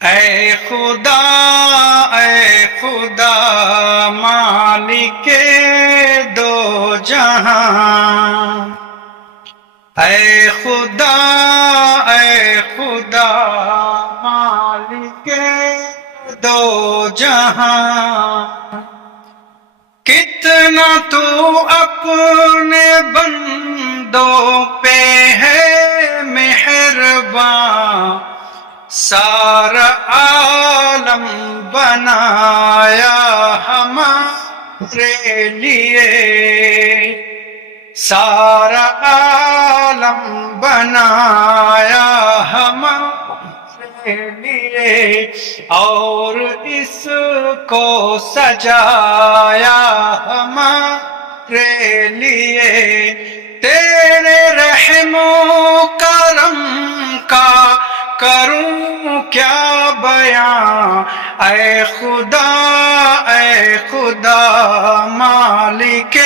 اے خدا اے خدا مالک دو جہاں، اے خدا اے خدا مالک دو جہاں، کتنا تو اپنے بندوں پہ ہے مہرباں، سارا عالم بنایا ہمارے لیے، سارا عالم بنایا ہمارے لیے، اور اس کو سجایا ہمارے لیے، تیرے رحم و کرم کا کروں کیا بیاں، اے خدا مالک